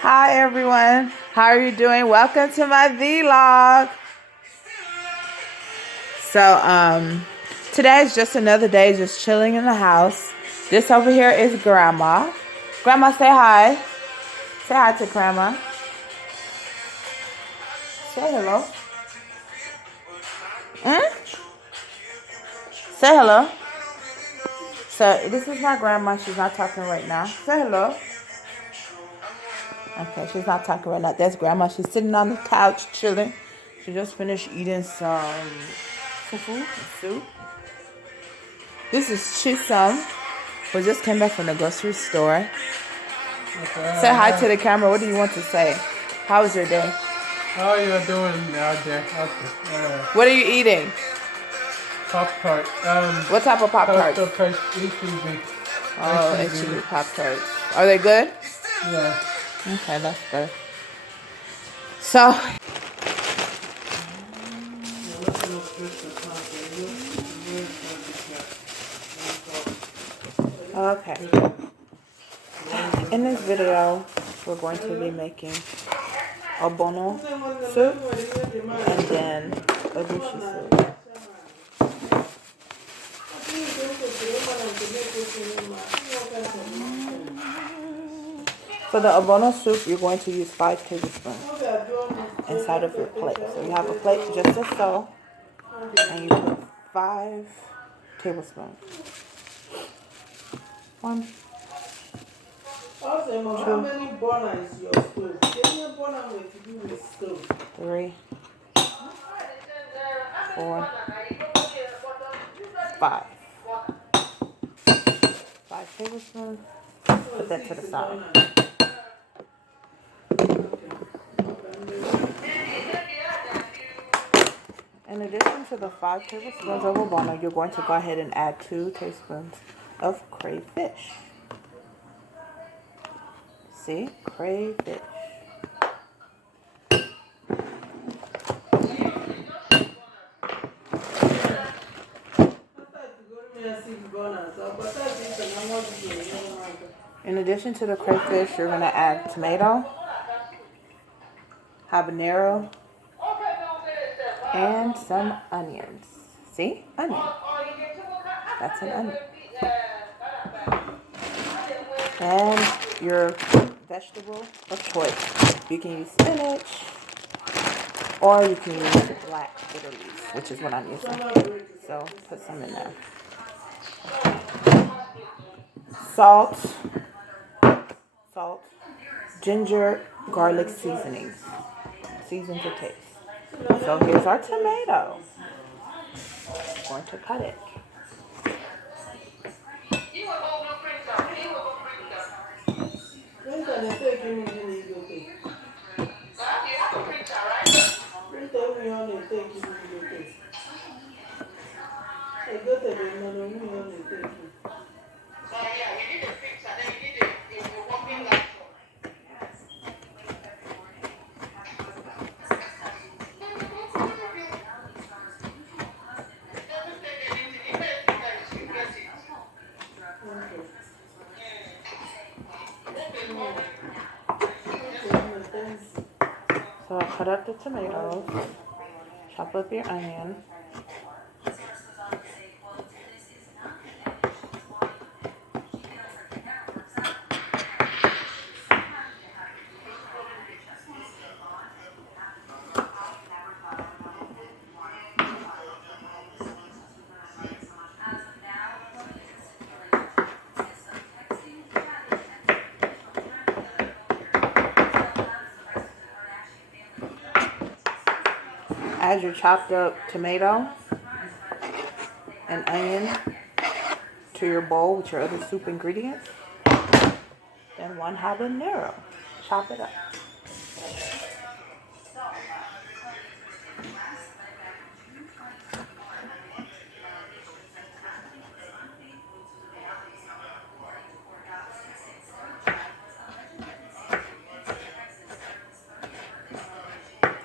Hi everyone, how are you doing? Welcome to my vlog. Today is just another day just chilling in the house. This over here is Grandma. Grandma, say hi. Say hi to Grandma. Say hello. Say hello. So this is my grandma. She's not talking right now. Say hello. Okay, she's not talking right now. That's Grandma. She's sitting on the couch chilling. She just finished eating some fufu soup. This is Chisum. We just came back from the grocery store. Okay, Say hi to the camera. What do you want to say? How was your day? how are you doing out there? Okay. What are you eating? Pop-Tart. What type of Pop-Tarts? HEB. Oh, HEB Pop-Tarts. Are they good? Yeah. Okay, that's good. So, okay. In this video, we're going to be making Ogbono soup and then Egusi soup. For the Ogbono soup, you're going to use 5 tablespoons inside of your plate. So you have a plate just as so, and you put 5 tablespoons. 1, 2, 3, 4, 5. 5 tablespoons. Put that to the side. In addition to the 5 tablespoons of Ogbono, you're going to go ahead and add 2 tablespoons of crayfish. See? Crayfish. In addition to the crayfish, you're going to add tomato, habanero, and some onions. See? Onion. That's an onion. And your vegetable of choice. You can use spinach, or you can use black bitter leaf, which is what I'm using. So put some in there. Salt, ginger, garlic seasonings. Season to taste. So here's our tomato. I'm going to cut it. So cut up the tomatoes, chop up your onion. Add your chopped up tomato and onion to your bowl with your other soup ingredients. Then 1 habanero. Chop it up.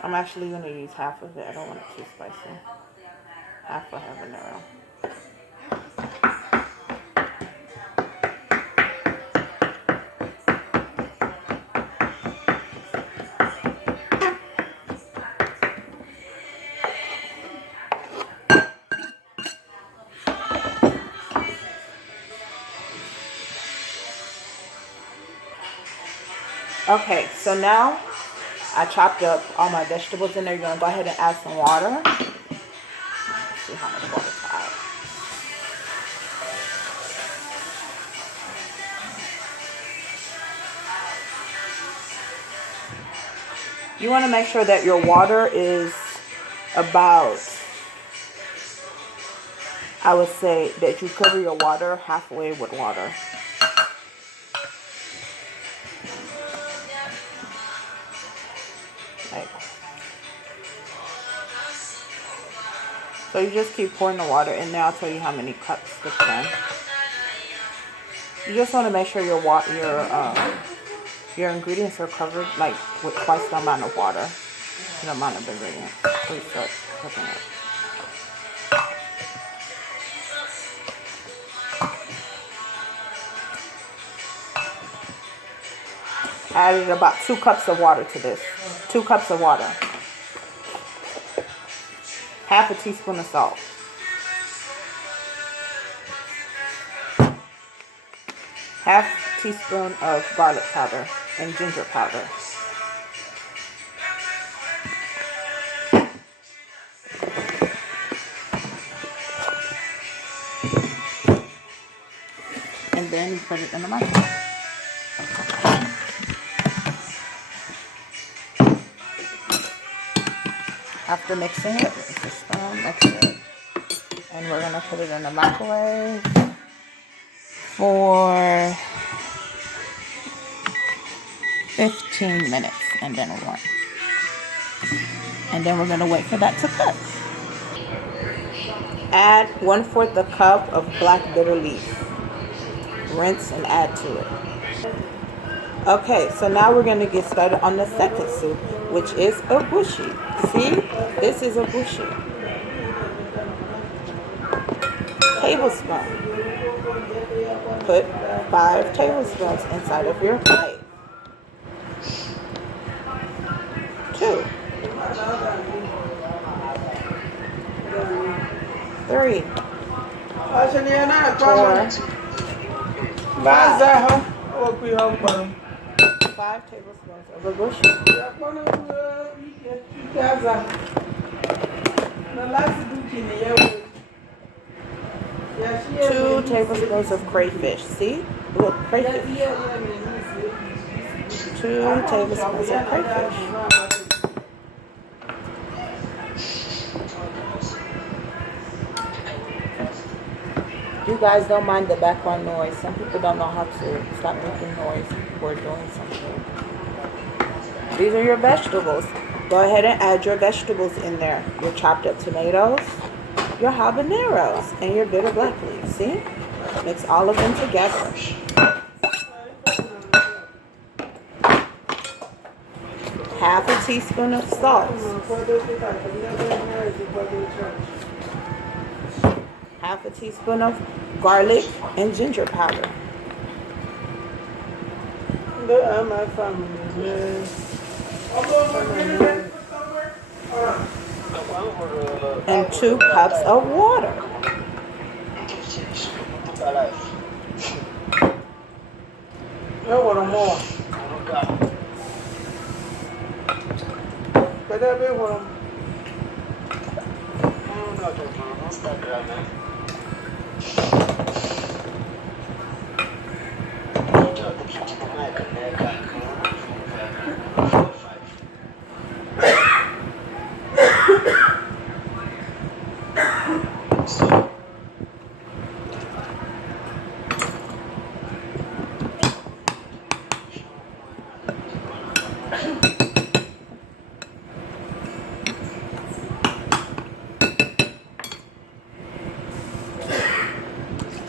I'm actually going to use half of it. I don't want it too spicy. Half a habanero. Okay, so now I chopped up all my vegetables in there. You're gonna go ahead and add some water. Let's see how much water to add. You want to make sure that your water is about, I would say that you cover your water halfway with water. Like, so you just keep pouring the water in there. I'll tell you how many cups to put in. You just want to make sure your ingredients are covered like with twice the amount of water, the amount of ingredients. So you start cooking it. Added about 2 cups of water to this. 2 cups of water. Half a teaspoon of salt. Half teaspoon of garlic powder and ginger powder. And then you put it in the microwave. After mixing it, just mix it. And we're gonna put it in the microwave for 15 minutes, and then we're going. And then we're gonna wait for that to cook. Add 1/4 a cup of black bitter leaf. Rinse and add to it. Okay, so now we're gonna get started on the second soup, which is Egusi. See, this is Egusi. Tablespoon. Put 5 tablespoons inside of your plate. 2, 3, 4, 5 tablespoons of Egusi. 2 tablespoons of crayfish. See? Look, crayfish. 2 tablespoons of crayfish. You guys don't mind the background noise. Some people don't know how to stop making noise or doing something. These are your vegetables. Go ahead and add your vegetables in there. Your chopped up tomatoes, your habaneros, and your bitter black leaves. See? Mix all of them together. Half a teaspoon of salt. Half a teaspoon of garlic and ginger powder. And 2 cups of water.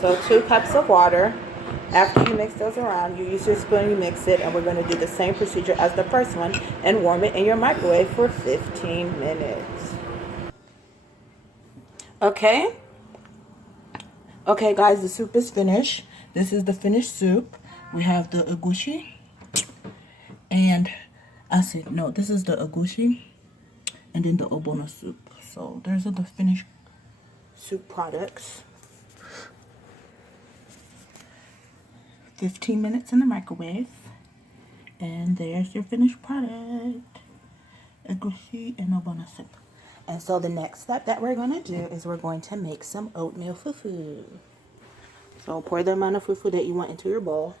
So 2 cups of water. After you mix those around, you use your spoon, you mix it, and we're going to do the same procedure as the first one and warm it in your microwave for 15 minutes. Okay. Okay, guys, the soup is finished. This is the finished soup. We have the Egusi. And this is the Egusi. And then the Ogbono soup. So those are the finished soup products. 15 minutes in the microwave. And there's your finished product. Egusi and Ogbono soup. And so the next step that we're going to do is we're going to make some oatmeal fufu. So pour the amount of fufu that you want into your bowl.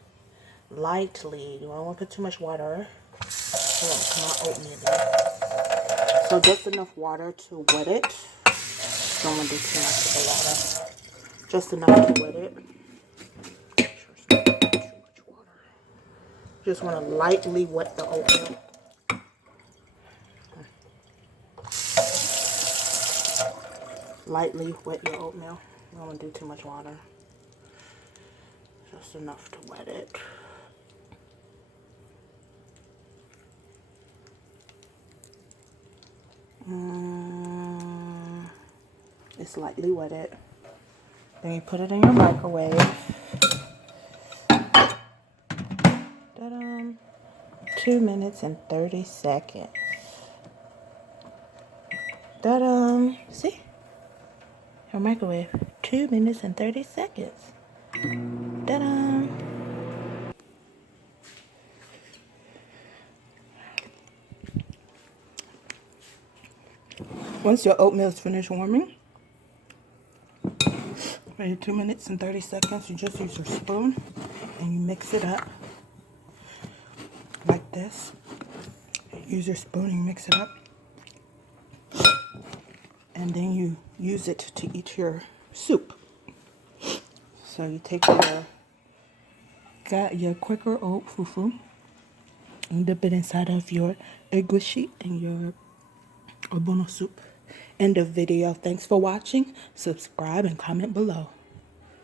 Lightly. You don't want to put too much water. It won't come out oatmeal. So just enough water to wet it. Don't want to do too much of the water. Just enough to wet it. Too much water. Just want to lightly wet the oatmeal. Lightly wet your oatmeal. You don't want to do too much water. Just enough to wet it. It's lightly wetted. Then you put it in your microwave. Ta-da. 2 minutes and 30 seconds. Ta-da. See? Your microwave. 2 minutes and 30 seconds. Ta-da. Once your oatmeal is finished warming, wait 2 minutes and 30 seconds, you just use your spoon and you mix it up like this. Use your spoon and you mix it up. And then you use it to eat your soup. So you take your Quaker oat fufu and dip it inside of your egusi and your Ogbono soup. End of video. Thanks for watching. Subscribe and comment below.